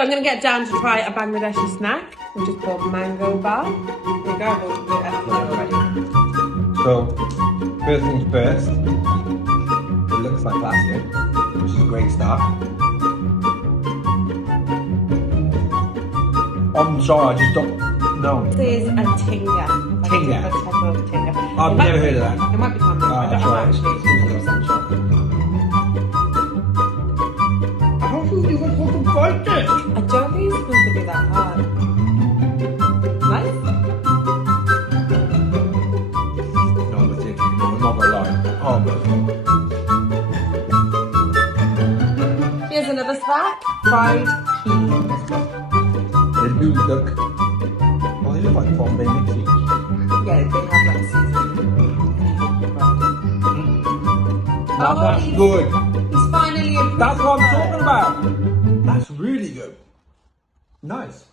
So I'm going to get Dan to try a Bangladeshi snack, which is called mango bar. There you go, we'll already. So, first things first, it looks like plastic, which is a great start. I'm sorry, I just don't know. This is a tinga. Tinga? A type of tinga. I've never heard of that. It might be common. I'm not actually 100% sure. I don't think you can fucking fight it. I don't think it's supposed to be that hard. Nice? No, but it, no, I'm not gonna lie. Oh my god. Here's another snack. Fried peas. There's blue duck. Oh, they look like Bombay mixy. Yeah, they have like seasoning. Now that's good. He's finally improved. That's what I'm talking about. That's really good. Nice.